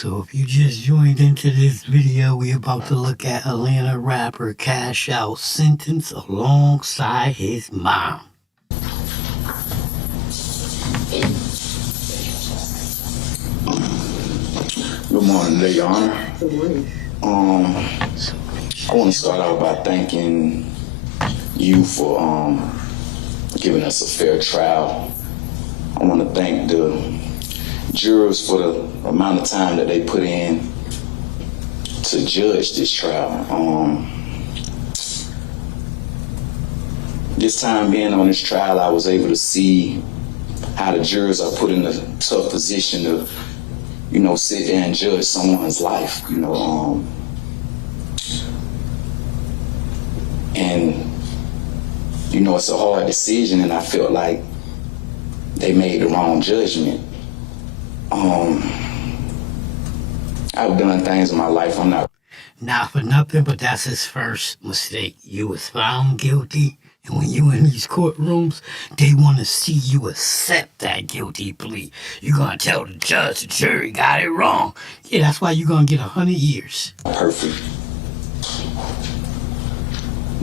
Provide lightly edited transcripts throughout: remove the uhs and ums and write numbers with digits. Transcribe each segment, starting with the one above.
So if you just joined into this video, we're about to look at Atlanta rapper Cash Out's sentence alongside his mom. Good morning, Your Honor. Good morning. I want to start out by thanking you for giving us a fair trial. I want to thank the jurors for the amount of time that they put in to judge this trial. This time being on this trial, I was able to see how the jurors are put in a tough position to, sit there and judge someone's life, and, it's a hard decision, and I felt like they made the wrong judgment. I've done things in my life I'm not for nothing, but that's his first mistake. You was found guilty, and when you in these courtrooms, they want to see you accept that guilty plea. You're going to tell the judge, the jury got it wrong. Yeah, that's why you're going to get 100 years. Perfect.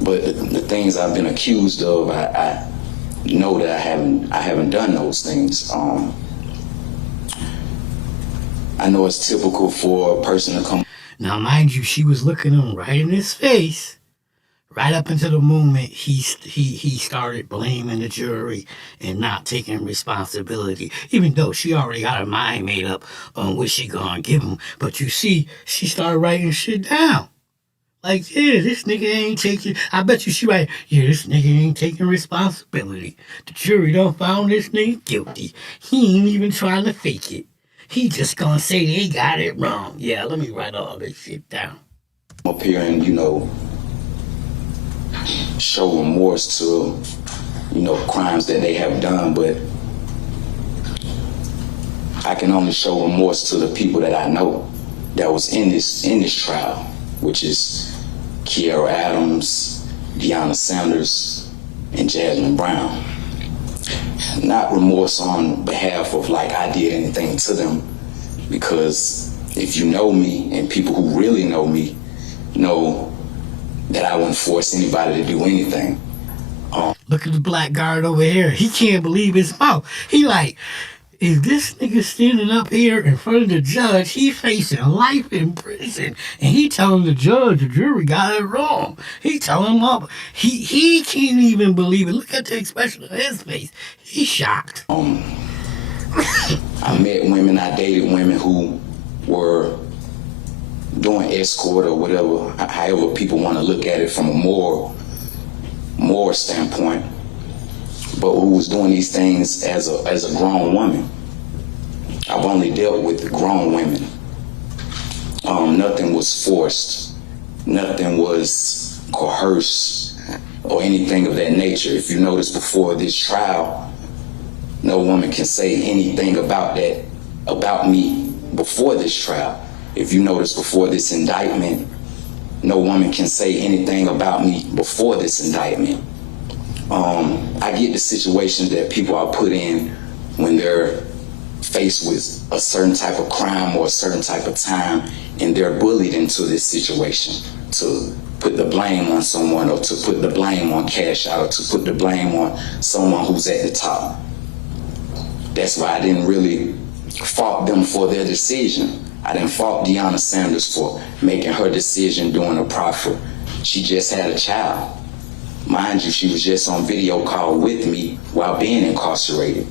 But the things I've been accused of, I know that I haven't done those things. I know it's typical for a person to come. Now, mind you, she was looking him right in his face, right up until the moment he started blaming the jury and not taking responsibility, even though she already got her mind made up on what she gonna give him. But you see, she started writing shit down. Like, yeah, this nigga ain't taking, I bet you she write, yeah, this nigga ain't taking responsibility. The jury done found this nigga guilty. He ain't even trying to fake it. He just gonna say they got it wrong. Yeah, let me write all this shit down. Up here and, show remorse to, crimes that they have done, but I can only show remorse to the people that I know that was in this trial, which is Kiera Adams, Deanna Sanders, and Jasmine Brown. Not remorse on behalf of like I did anything to them, because if you know me and people who really know me know that I wouldn't force anybody to do anything. Look at the black guard over here. He can't believe his mouth. He like, is this nigga standing up here in front of the judge? He facing life in prison, and he telling the judge, the jury got it wrong. He telling him up. He can't even believe it. Look at the expression of his face. He's shocked. I met women, I dated women who were doing escort or whatever, however people want to look at it from a moral standpoint, but who was doing these things as a grown woman. I've only dealt with grown women. Nothing was forced. Nothing was coerced or anything of that nature. If you notice before this trial, no woman can say anything about me before this trial. If you notice before this indictment, no woman can say anything about me before this indictment. I get the situations that people are put in when they're faced with a certain type of crime or a certain type of time, and they're bullied into this situation to put the blame on someone, or to put the blame on Cash Out, or to put the blame on someone who's at the top. That's why I didn't really fault them for their decision. I didn't fault Deanna Sanders for making her decision during a proffer. She just had a child. Mind you, she was just on video call with me while being incarcerated.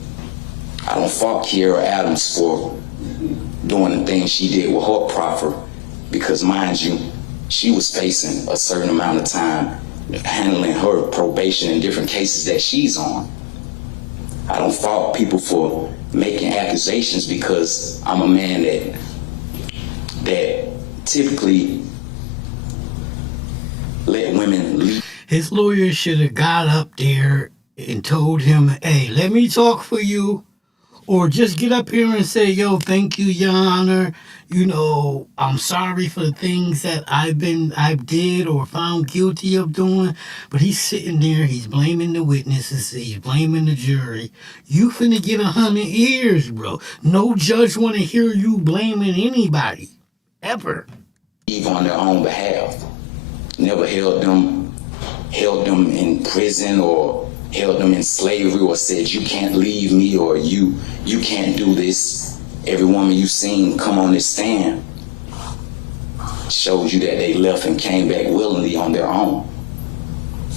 I don't fault Kiera Adams for doing the things she did with her proffer, because mind you, she was facing a certain amount of time handling her probation in different cases that she's on. I don't fault people for making accusations, because I'm a man that typically let women lead. His lawyer should have got up there and told him, hey, let me talk for you, or just get up here and say, yo, thank you, Your Honor. I'm sorry for the things that I did or found guilty of doing. But he's sitting there, he's blaming the witnesses, he's blaming the jury. You finna get 100 years, bro. No judge wanna hear you blaming anybody. Ever. On their own behalf. Never held them in prison or held them in slavery or said you can't leave me or you can't do this. Every woman you seen come on this stand shows you that they left and came back willingly on their own.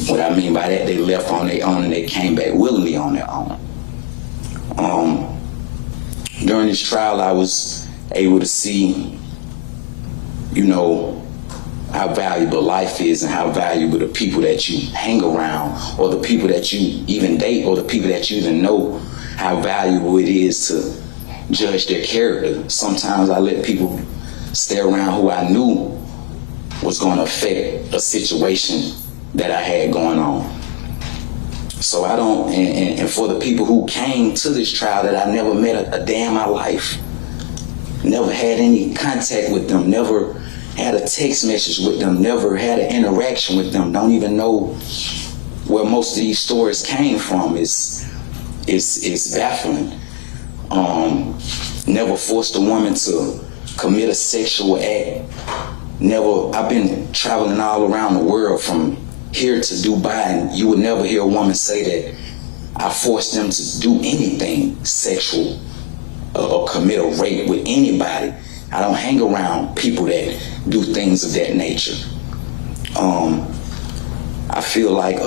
What I mean by that, they left on their own and they came back willingly on their own. During this trial, I was able to see, how valuable life is and how valuable the people that you hang around or the people that you even date or the people that you even know, how valuable it is to judge their character. Sometimes I let people stay around who I knew was going to affect a situation that I had going on. So I don't, and for the people who came to this trial that I never met a day in my life, never had any contact with them, never had a text message with them, never had an interaction with them, don't even know where most of these stories came from. It's baffling. Never forced a woman to commit a sexual act. I've been traveling all around the world from here to Dubai, and you would never hear a woman say that I forced them to do anything sexual or commit a rape with anybody. I don't hang around people that do things of that nature. I feel like,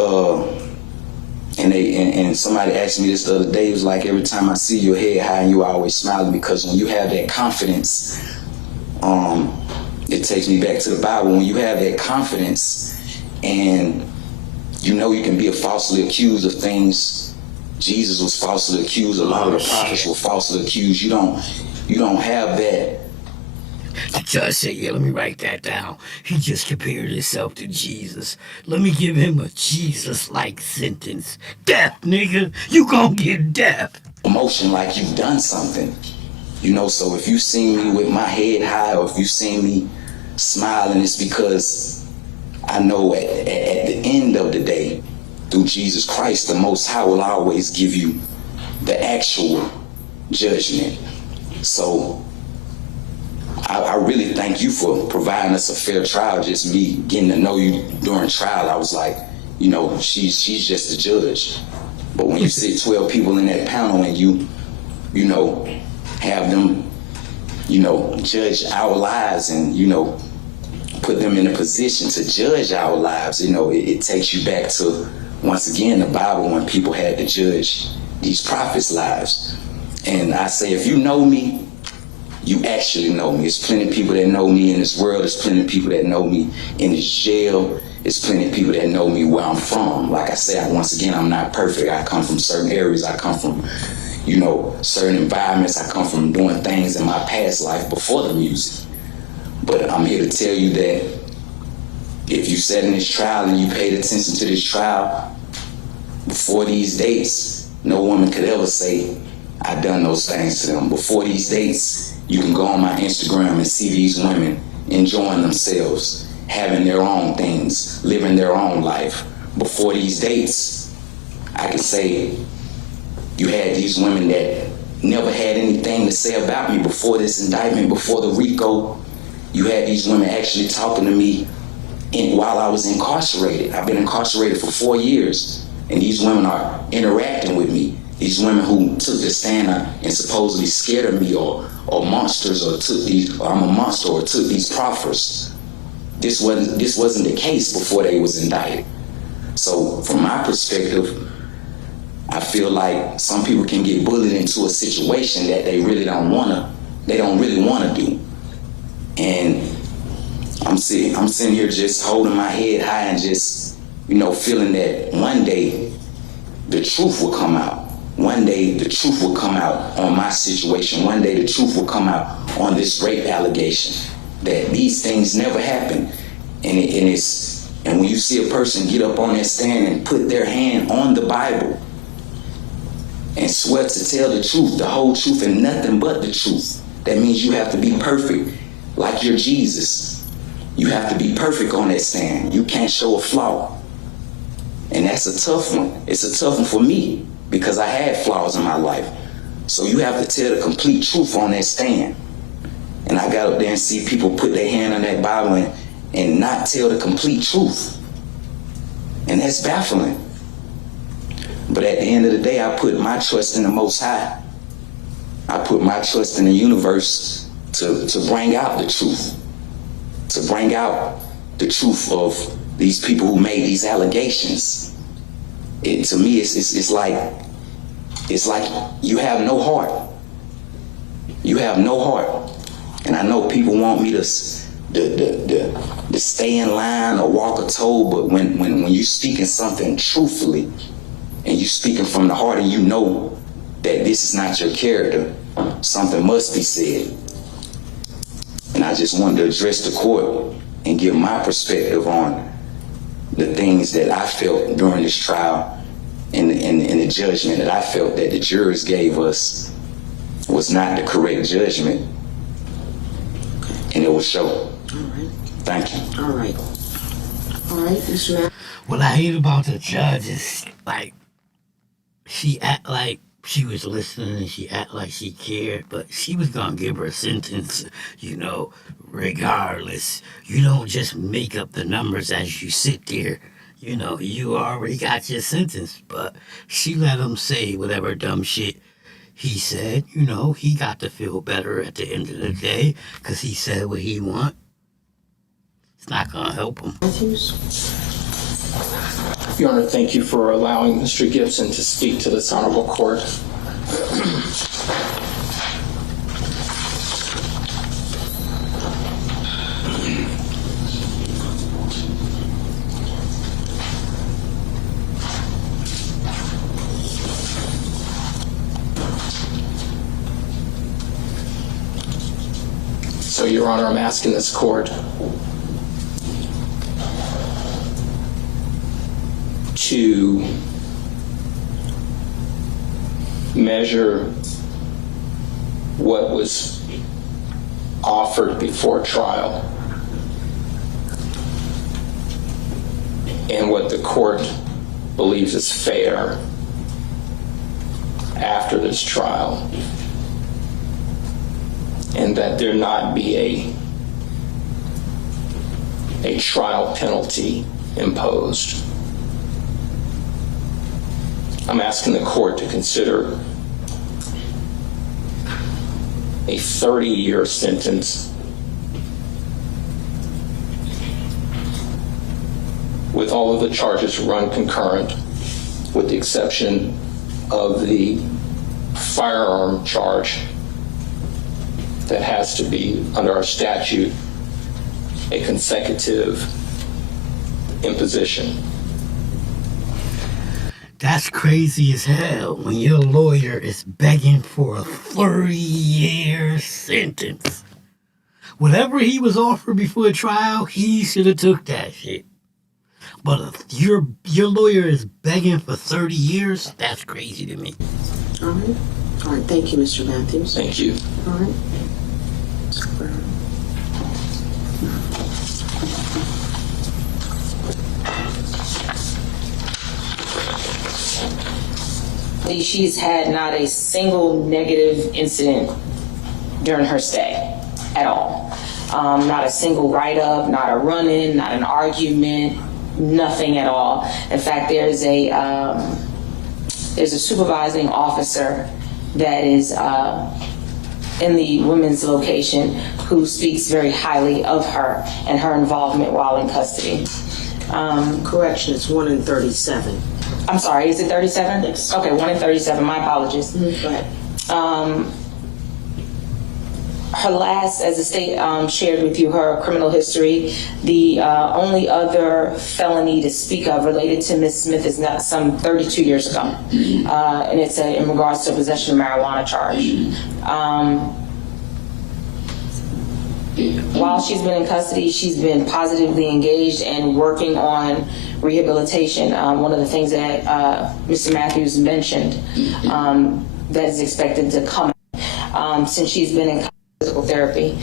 and somebody asked me this the other day, it was like every time I see your head high and you always smiling, because when you have that confidence, it takes me back to the Bible. When you have that confidence and you can be falsely accused of things, Jesus was falsely accused, a lot of the prophets were falsely accused. You don't have that. The judge said, yeah, let me write that down. He just compared himself to Jesus. Let me give him a Jesus-like sentence. Death, nigga. You gonna get death. Emotion like you've done something. So if you see me with my head high or if you see me smiling, it's because I know at the end of the day, through Jesus Christ, the Most High will always give you the actual judgment. So I really thank you for providing us a fair trial. Just me getting to know you during trial, I was like, she's just a judge. But when you sit 12 people in that panel and you have them, judge our lives and, put them in a position to judge our lives, it takes you back to, once again, the Bible, when people had to judge these prophets' lives. And I say, if you know me, you actually know me. There's plenty of people that know me in this world. There's plenty of people that know me in this jail. There's plenty of people that know me where I'm from. Like I said, once again, I'm not perfect. I come from certain areas. I come from, certain environments. I come from doing things in my past life before the music. But I'm here to tell you that if you sat in this trial and you paid attention to this trial, before these dates, no woman could ever say, I done those things to them. Before these dates, you can go on my Instagram and see these women enjoying themselves, having their own things, living their own life. Before these dates, I can say you had these women that never had anything to say about me. Before this indictment, before the RICO, you had these women actually talking to me while I was incarcerated. I've been incarcerated for 4 years, and these women are interacting with me. These women who took the stand and supposedly scared of me or monsters or I'm a monster or took these proffers. This wasn't the case before they was indicted. So from my perspective, I feel like some people can get bullied into a situation that they don't really wanna do. And I'm sitting here just holding my head high and just, feeling that one day the truth will come out. One day the truth will come out on my situation. One day the truth will come out on this rape allegation. That these things never happen. And when you see a person get up on that stand and put their hand on the Bible, and swear to tell the truth, the whole truth, and nothing but the truth. That means you have to be perfect, like you're Jesus. You have to be perfect on that stand. You can't show a flaw. And that's a tough one. It's a tough one for me because I had flaws in my life. So you have to tell the complete truth on that stand. And I got up there and see people put their hand on that Bible and not tell the complete truth. And that's baffling. But at the end of the day, I put my trust in the Most High. I put my trust in the universe to bring out the truth. To bring out the truth of these people who made these allegations. To me, it's like you have no heart. You have no heart. And I know people want me to stay in line or walk a toe, but when you're speaking something truthfully and you're speaking from the heart and you know that this is not your character, something must be said. And I just wanted to address the court and give my perspective on the things that I felt during this trial and the judgment that I felt that the jurors gave us was not the correct judgment. And it will show. All right. Thank you. All right. All right, Mr. Matt. What I hate about the judge is, like, she act like she was listening and she act like she cared, but she was gonna give her a sentence, regardless. You don't just make up the numbers as you sit there. You already got your sentence, but she let him say whatever dumb shit he said. He got to feel better at the end of the day because he said what he want. It's not gonna help him. Your Honor, thank you for allowing Mr. Gibson to speak to this honorable court. So, Your Honor, I'm asking this court to measure what was offered before trial and what the court believes is fair after this trial, and that there not be a trial penalty imposed. I'm asking the court to consider a 30-year sentence with all of the charges run concurrent, with the exception of the firearm charge that has to be, under our statute, a consecutive imposition. That's crazy as hell when your lawyer is begging for a 30-year sentence. Whatever he was offered before trial, he should have took that shit. But if your lawyer is begging for 30 years, that's crazy to me. All right. All right. Thank you, Mr. Matthews. Thank you. All right. She's had not a single negative incident during her stay at all. Not a single write-up, not a run-in, not an argument, nothing at all. In fact, there's a supervising officer that is in the women's location who speaks very highly of her and her involvement while in custody. Correction, it's 1 in 37. I'm sorry, is it 37? Yes. Okay, 1 in 37, my apologies. Go ahead. Her last, as the state shared with you, her criminal history, the only other felony to speak of related to Ms. Smith is not some 32 years ago. And it's in regards to possession of marijuana charge. while she's been in custody, she's been positively engaged and working on rehabilitation. One of the things that Mr. Matthews mentioned that is expected to come since she's been in physical therapy.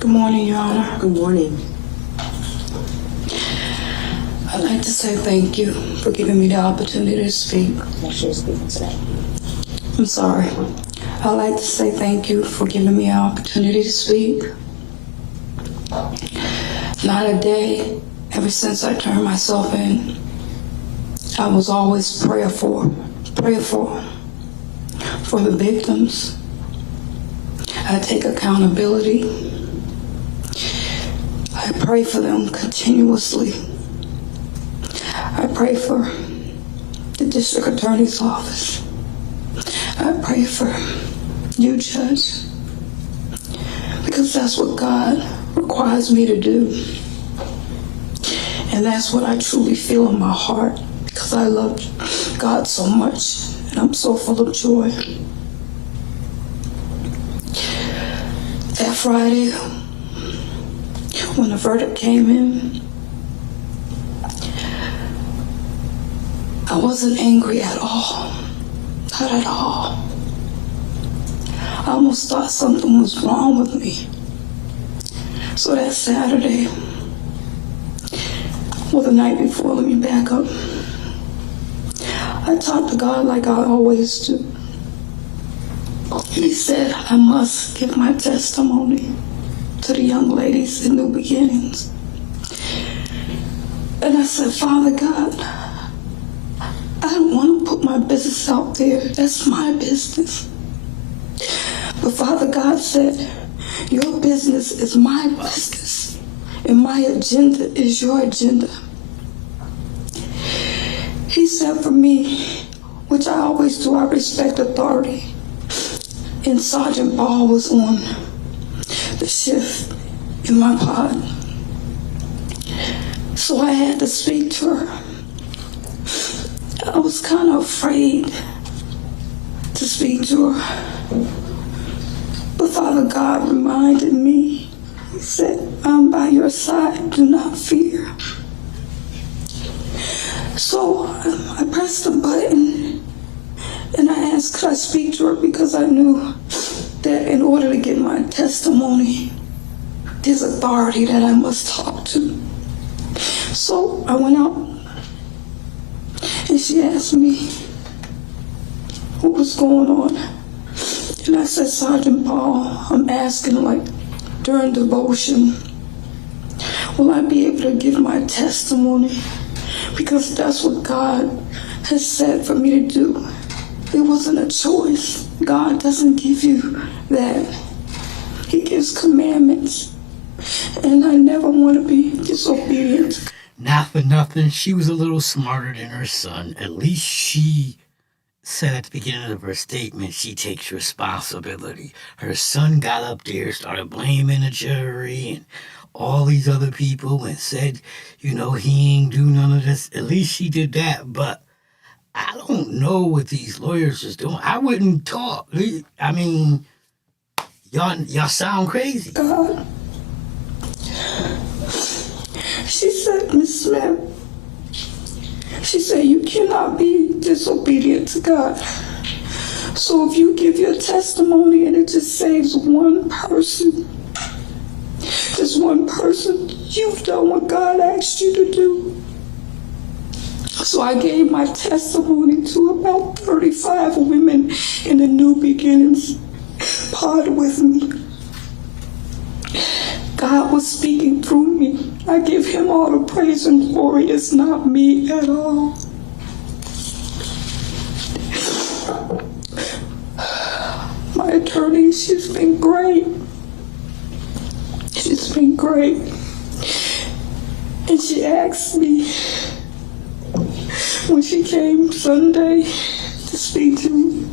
Good morning, Your Honor. Good morning. I'd like to say thank you for giving me the opportunity to speak. I'm sorry. I'd like to say thank you for giving me an opportunity to speak. Not a day ever since I turned myself in, I was always prayerful for the victims. I take accountability. I pray for them continuously. I pray for the district attorney's office. I pray for you, Judge, because that's what God requires me to do. And that's what I truly feel in my heart, because I love God so much and I'm so full of joy. That Friday, when the verdict came in, I wasn't angry at all. Not at all. I almost thought something was wrong with me. So that Saturday, well, the night before, let me back up. I talked to God like I always do. He said, I must give my testimony to the young ladies in New Beginnings. And I said, Father God, I don't want to put my business out there. That's my business. But Father God said, your business is my business, and my agenda is your agenda. He said for me, which I always do, I respect authority. And Sergeant Ball was on the shift in my pod. So I had to speak to her. I was kind of afraid to speak to her. But Father God reminded me, he said, I'm by your side, do not fear. So I pressed the button and I asked, could I speak to her, because I knew that in order to get my testimony, there's authority that I must talk to. So I went out and she asked me what was going on. And I said, Sergeant Paul, I'm asking, like, during devotion, will I be able to give my testimony? Because that's what God has said for me to do. It wasn't a choice. God doesn't give you that. He gives commandments. And I never want to be disobedient. Not for nothing, she was a little smarter than her son. At least she said at the beginning of her statement, she takes responsibility. Her son got up there, started blaming the jury and all these other people and said, you know, he ain't do none of this. At least she did that. But I don't know what these lawyers is doing. I wouldn't talk. I mean, y'all sound crazy. God. She said, Miss Smith, she said, you cannot be disobedient to God. So if you give your testimony and it just saves one person, just one person, you've done what God asked you to do. So I gave my testimony to about 35 women in the New Beginnings pod with me. God was speaking through me. I give him all the praise and glory. It's not me at all. My attorney, she's been great. She's been great. And she asked me when she came Sunday to speak to me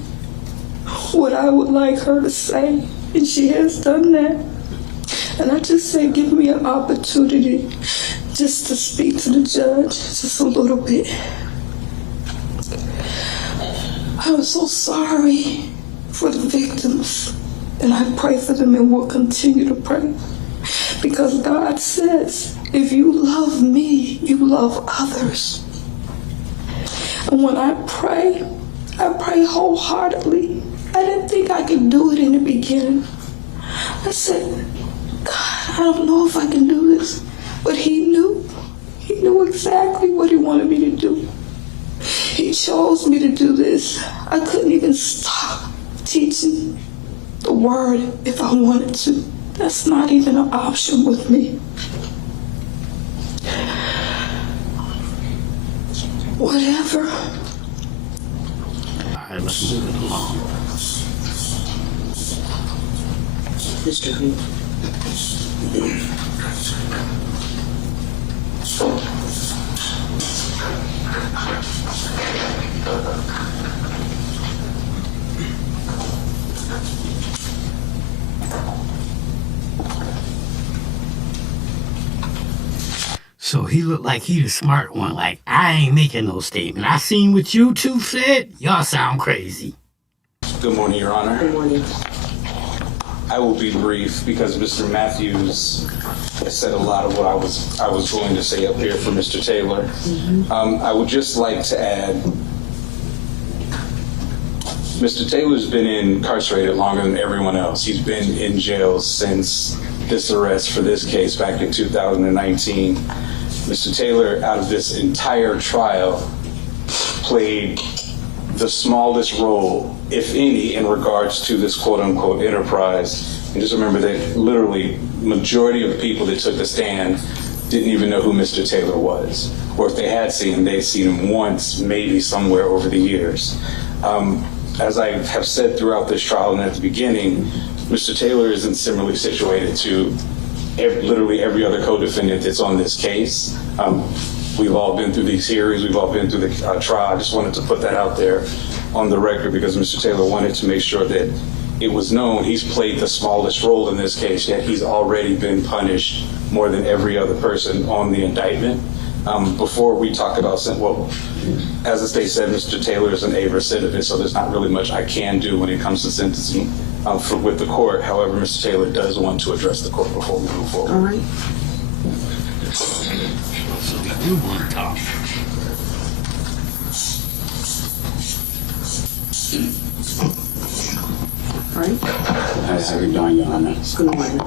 what I would like her to say. And she has done that. And I just say, give me an opportunity just to speak to the judge, just a little bit. I'm so sorry for the victims, and I pray for them and will continue to pray. Because God says, if you love me, you love others. And when I pray wholeheartedly. I didn't think I could do it in the beginning. I said, God, I don't know if I can do this. But he knew exactly what he wanted me to do. He chose me to do this. I couldn't even stop teaching the word if I wanted to. That's not even an option with me. Whatever. All right, let's move it along. Mr. Green. So he looked like he the smart one. Like, I ain't making no statement. I seen what you two said. Y'all sound crazy. Good morning, Your Honor. Good morning. I will be brief because Mr. Matthews has said a lot of what I was going to say up here for Mr. Taylor. I would just like to add, Mr. Taylor's been incarcerated longer than everyone else. He's been in jail since this arrest for this case back in 2019. Mr. Taylor, out of this entire trial, played the smallest role, if any, in regards to this quote-unquote enterprise. And just remember that literally majority of the people that took the stand didn't even know who Mr. Taylor was. Or if they had seen him, they'd seen him once, maybe somewhere over the years. As I have said throughout this trial and at the beginning, Mr. Taylor isn't similarly situated to literally every other co-defendant that's on this case. We've all been through these hearings, we've all been through the trial. I just wanted to put that out there on the record because Mr. Taylor wanted to make sure that it was known he's played the smallest role in this case, yet he's already been punished more than every other person on the indictment. Before we talk about, well, as the state said, Mr. Taylor is an A recidivist, so there's not really much I can do when it comes to sentencing with the court. However, Mr. Taylor does want to address the court before we move forward. All right. So you want to talk. All right. How you doing, Your Honor? Good morning.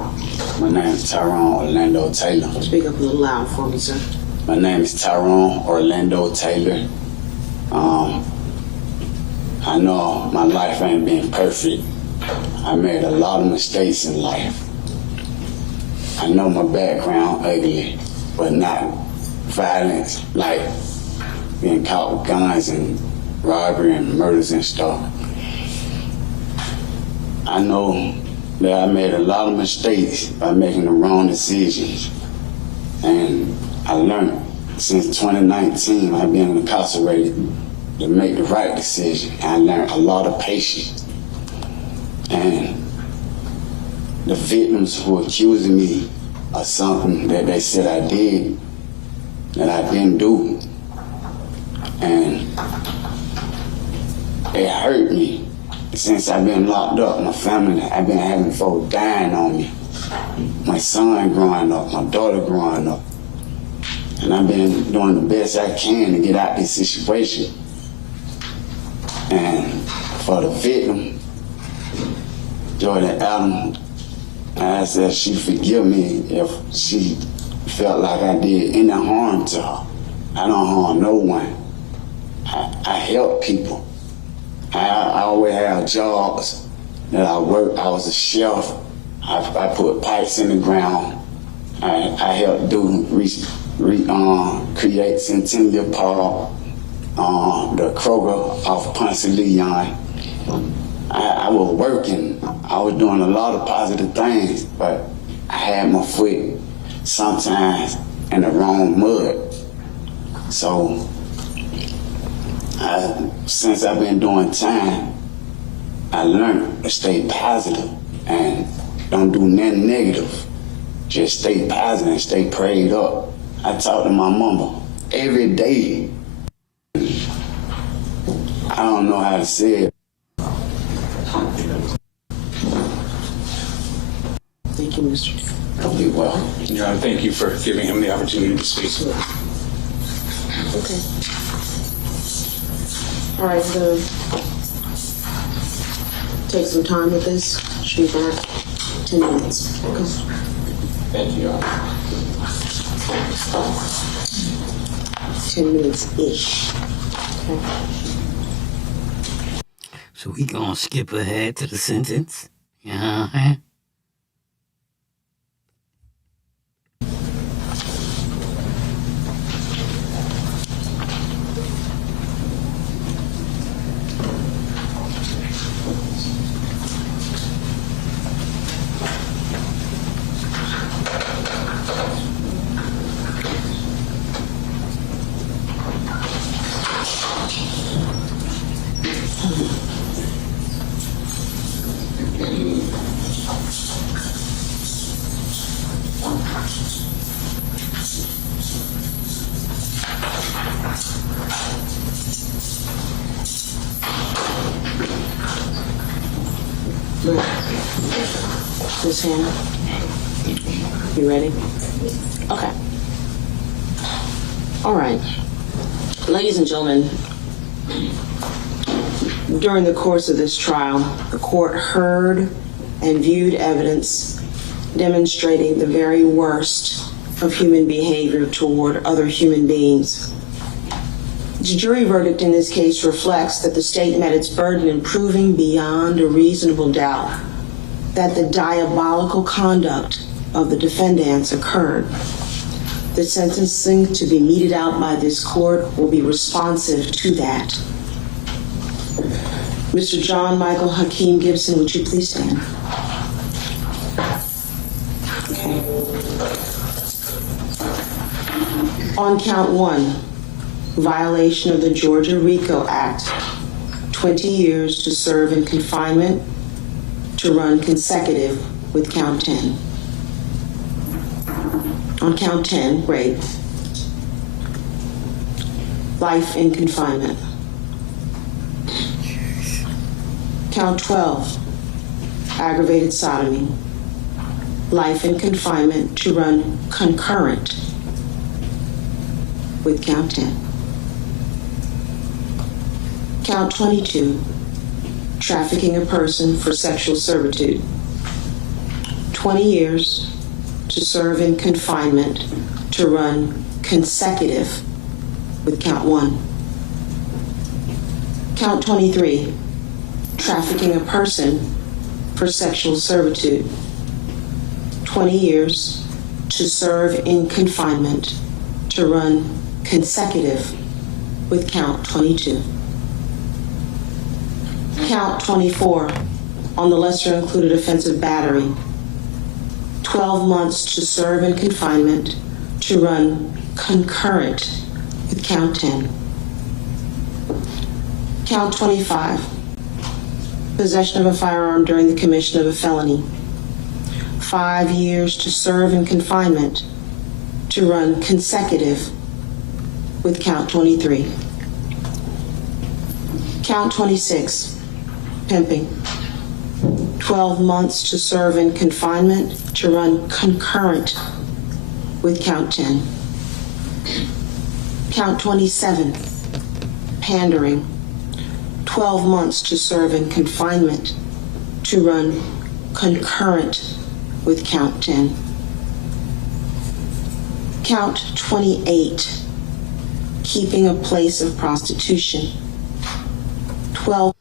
My name is Tyrone Orlando Taylor. Speak up a little loud for me, sir. My name is Tyrone Orlando Taylor. I know my life ain't been perfect. I made a lot of mistakes in life. I know my background ugly, but not violence, like being caught with guns and robbery and murders and stuff. I know that I made a lot of mistakes by making the wrong decisions. And I learned since 2019, I've been incarcerated, to make the right decision. I learned a lot of patience. And the victims who accusing me of something that they said I did, that I didn't do, and it hurt me. Since I've been locked up, my family, I've been having folks dying on me. My son growing up, my daughter growing up. And I've been doing the best I can to get out this situation. And for the victim, Jordan Allen, I asked that she forgive me if she felt like I did any harm to her. I don't harm no one. I help people. I always have jobs that I work. I was a chef. I put pipes in the ground. I helped do create Centennial Park, the Kroger off Ponce Leon. I was working. I was doing a lot of positive things, but I had my foot sometimes in the wrong mud. So since I've been doing time, I learned to stay positive and don't do nothing negative. Just stay positive and stay prayed up. I talk to my mama every day. I don't know how to say it. Thank you, Mr. I'll be well. Your Honor, thank you for giving him the opportunity to speak. Okay. All right, so take some time with this. Should be back 10 minutes. Okay. Thank you, Your Honor. 10 minutes-ish. Okay. So we gonna skip ahead to the sentence. Yeah. Ms. Hannah, you ready? Okay. All right. Ladies and gentlemen, during the course of this trial, the court heard and viewed evidence demonstrating the very worst of human behavior toward other human beings. The jury verdict in this case reflects that the state met its burden in proving beyond a reasonable doubt that the diabolical conduct of the defendants occurred. The sentencing to be meted out by this court will be responsive to that. Mr. John Michael Hakeem Gibson, would you please stand? Okay. On count 1, violation of the Georgia RICO Act, 20 years to serve in confinement to run consecutive with count 10. On count 10, rape, life in confinement. Count 12, aggravated sodomy, life in confinement to run concurrent with count 10. Count 22, trafficking a person for sexual servitude, 20 years to serve in confinement to run consecutive with count 1. Count 23, trafficking a person for sexual servitude, 20 years to serve in confinement to run consecutive with count 22. Count 24, on the lesser included offense of battery, 12 months to serve in confinement to run concurrent with count 10. Count 25, possession of a firearm during the commission of a felony, 5 years to serve in confinement to run consecutive with count 23. Count 26, pimping, 12 months to serve in confinement to run concurrent with count 10. Count 27, pandering, 12 months to serve in confinement to run concurrent with count 10. Count 28, keeping a place of prostitution, 12.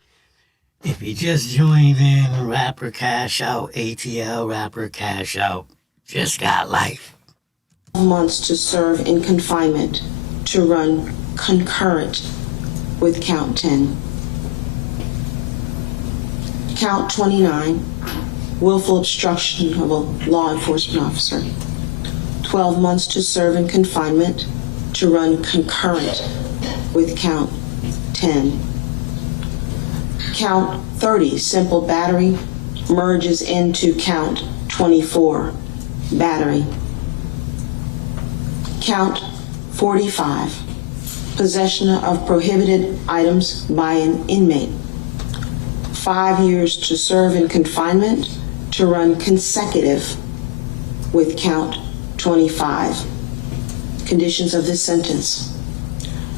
If you just joined in, rapper cash out, ATL rapper cash out, just got life. Months to serve in confinement to run concurrent with count 10. Count 29, willful obstruction of a law enforcement officer, 12 months to serve in confinement to run concurrent with count 10. Count 30, simple battery, merges into count 24, battery. Count 45, possession of prohibited items by an inmate. 5 years to serve in confinement to run consecutive with count 25. Conditions of this sentence: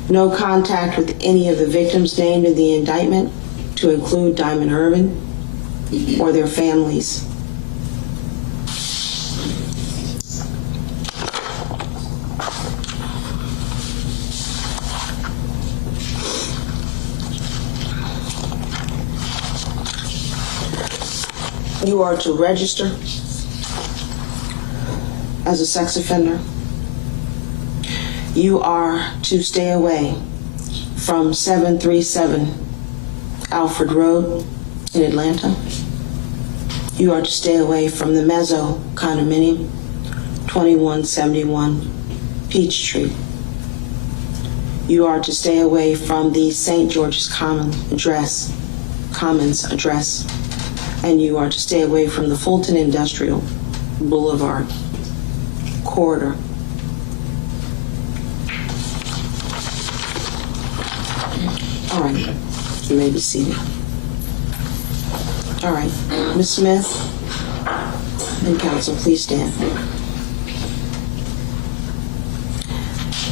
no contact with any of the victims named in the indictment, to include Diamond Irvin or their families. You are to register as a sex offender. You are to stay away from 737 Alfred Road in Atlanta. You are to stay away from the Mezzo condominium, 2171 Peachtree. You are to stay away from the St. George's Commons address, and you are to stay away from the Fulton Industrial Boulevard corridor. All right, you may be seated. All right, Ms. Smith and counsel, please stand.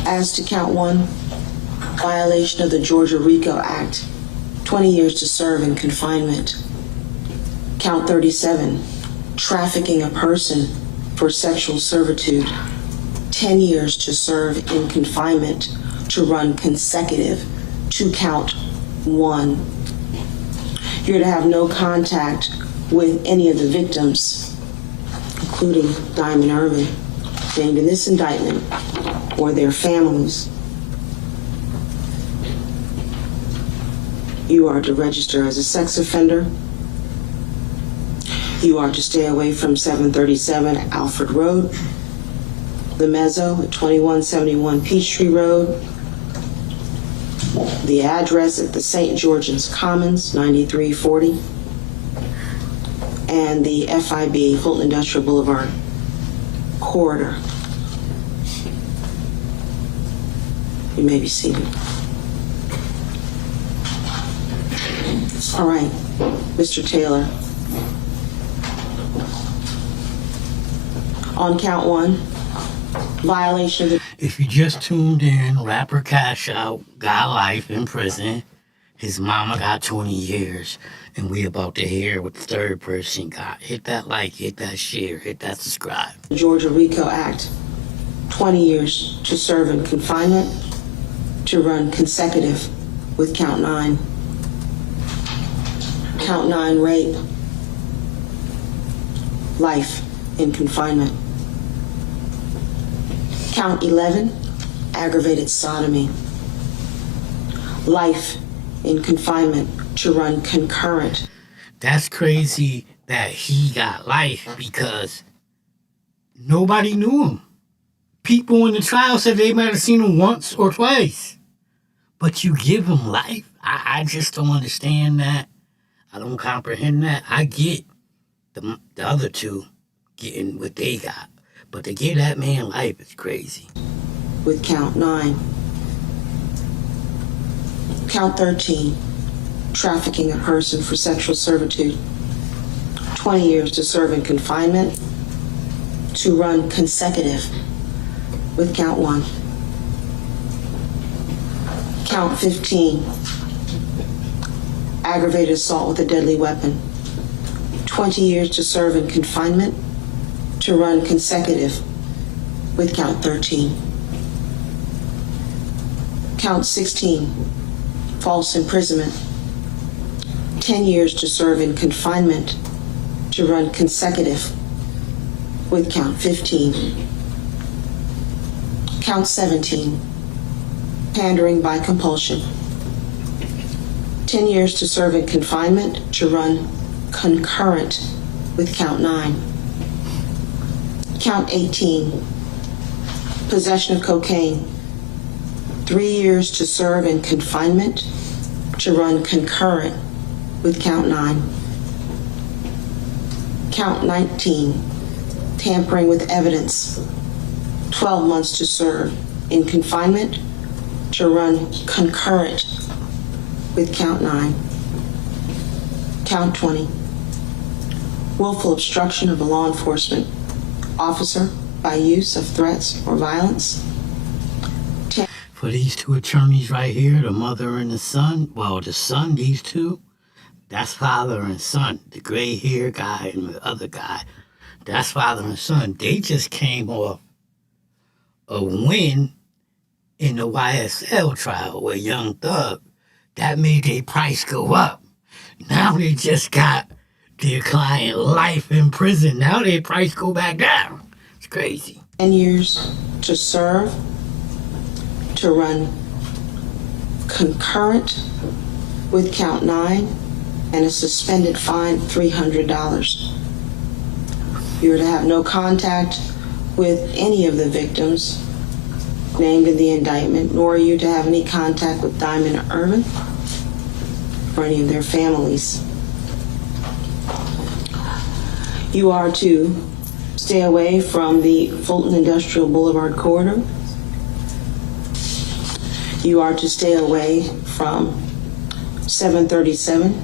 As to count 1, violation of the Georgia RICO Act, 20 years to serve in confinement. Count 37, trafficking a person for sexual servitude, 10 years to serve in confinement to run consecutive to count 1. You're to have no contact with any of the victims, including Diamond Irvin, named in this indictment, or their families. You are to register as a sex offender. You are to stay away from 737 Alfred Road, the Mezzo at 2171 Peachtree Road, the address at the St. George's Commons, 9340, and the FIB, Fulton Industrial Boulevard corridor. You may be seated. All right, Mr. Taylor. On count 1, violation of the... If you just tuned in, rapper Cash Out got life in prison. His mama got 20 years. And we about to hear what the third person got. Hit that like, hit that share, hit that subscribe. Georgia RICO Act, 20 years to serve in confinement to run consecutive with count 9. Count 9, rape. Life in confinement. Count 11, aggravated sodomy. Life in confinement to run concurrent. That's crazy that he got life because nobody knew him. People in the trial said they might have seen him once or twice. But you give him life? I just don't understand that. I don't comprehend that. I get the other two getting what they got. But to give that man life is crazy. With count 9. Count 13, trafficking a person for sexual servitude. 20 years to serve in confinement to run consecutive with count 1. Count 15, aggravated assault with a deadly weapon. 20 years to serve in confinement to run consecutive with count 13. Count 16, false imprisonment. 10 years to serve in confinement to run consecutive with count 15. Count 17, pandering by compulsion. 10 years to serve in confinement to run concurrent with count 9. Count 18, possession of cocaine. 3 years to serve in confinement to run concurrent with count 9. Count 19, tampering with evidence. 12 months to serve in confinement to run concurrent with count 9. Count 20. Willful obstruction of a law enforcement officer by use of threats or violence. For these two attorneys right here, the mother and the son, well, the son, these two, that's father and son. The gray hair guy and the other guy, that's father and son. They just came off a win in the YSL trial with Young Thug. That made their price go up. Now they just got their client life in prison. Now their price go back down. It's crazy. 10 years to serve, to run concurrent with count 9, and a suspended fine of $300. You are to have no contact with any of the victims named in the indictment, nor are you to have any contact with Diamond Irvin or any of their families. You are to stay away from the Fulton Industrial Boulevard corridor. You are to stay away from 737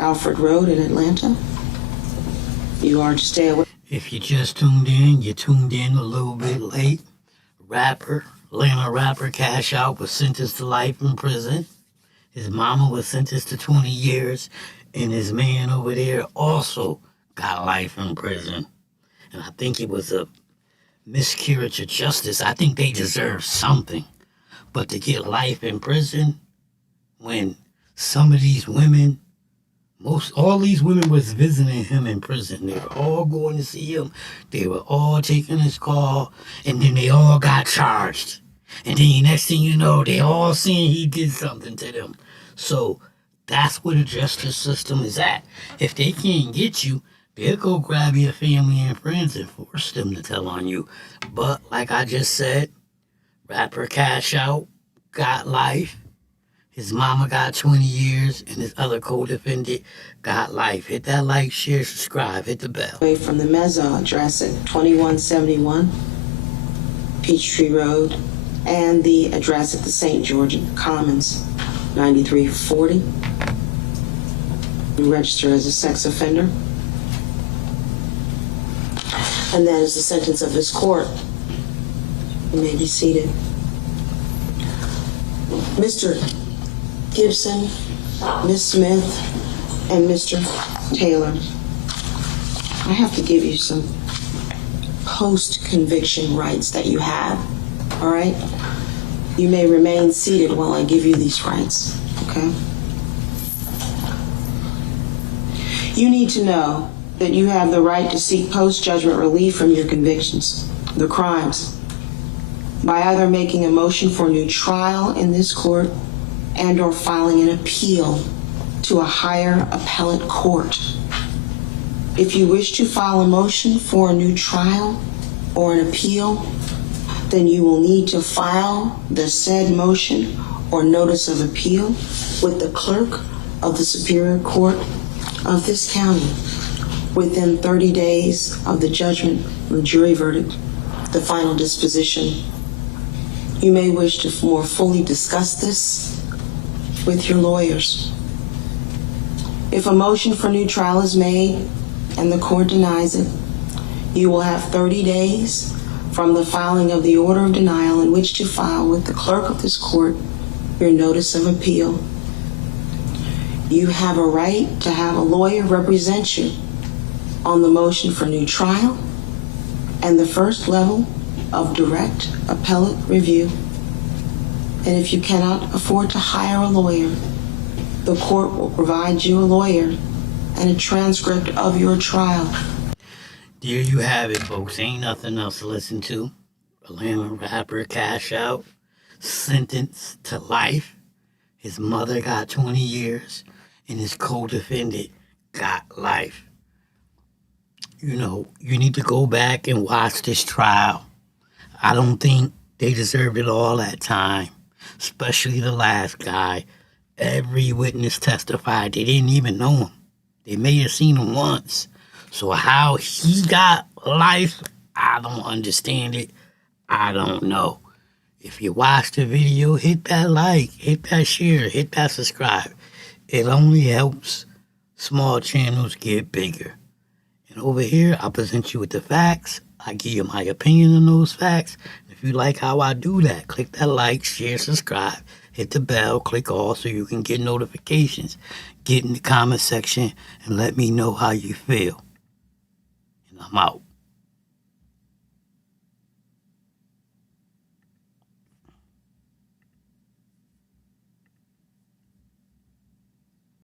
Alfred Road in Atlanta. You are to stay away. If you just tuned in, you tuned in a little bit late. Atlanta rapper Cash Out was sentenced to life in prison. His mama was sentenced to 20 years, and his man over there also got life in prison. And I think it was a miscarriage of justice. I think they deserve something. But to get life in prison, when some of these women, all these women was visiting him in prison. They were all going to see him. They were all taking his call, and then they all got charged. And then next thing you know, they all saying he did something to them. So that's where the justice system is at. If they can't get you, they'll go grab your family and friends and force them to tell on you. But like I just said, rapper Cash Out got life. His mama got 20 years, and his other co-defendant got life. Hit that like, share, subscribe, hit the bell. Away from the Mezzo address at 2171 Peachtree Road, and the address at the St. George Commons, 9340. You register as a sex offender. And that is the sentence of this court. You may be seated. Mr. Gibson, Ms. Smith, and Mr. Taylor, I have to give you some post-conviction rights that you have, all right? You may remain seated while I give you these rights, okay? You need to know that you have the right to seek post-judgment relief from your convictions, the crimes, by either making a motion for a new trial in this court and or filing an appeal to a higher appellate court. If you wish to file a motion for a new trial or an appeal, then you will need to file the said motion or notice of appeal with the clerk of the Superior Court of this county within 30 days of the judgment or jury verdict, the final disposition. You may wish to more fully discuss this with your lawyers. If a motion for new trial is made and the court denies it, you will have 30 days from the filing of the order of denial in which to file with the clerk of this court your notice of appeal. You have a right to have a lawyer represent you on the motion for new trial and the first level of direct appellate review. And if you cannot afford to hire a lawyer, the court will provide you a lawyer and a transcript of your trial. There you have it, folks. Ain't nothing else to listen to. Atlanta rapper Cash Out, sentenced to life. His mother got 20 years, and his co-defendant got life. You know, you need to go back and watch this trial. I don't think they deserved it all that time, especially the last guy. Every witness testified they didn't even know him. They may have seen him once. So how he got life, I don't understand it. I don't know. If you watch the video, hit that like, hit that share, hit that subscribe. It only helps small channels get bigger. And over here, I present you with the facts. I give you my opinion on those facts. If you like how I do that, click that like, share, subscribe, hit the bell, click all so you can get notifications. Get in the comment section and let me know how you feel. And I'm out.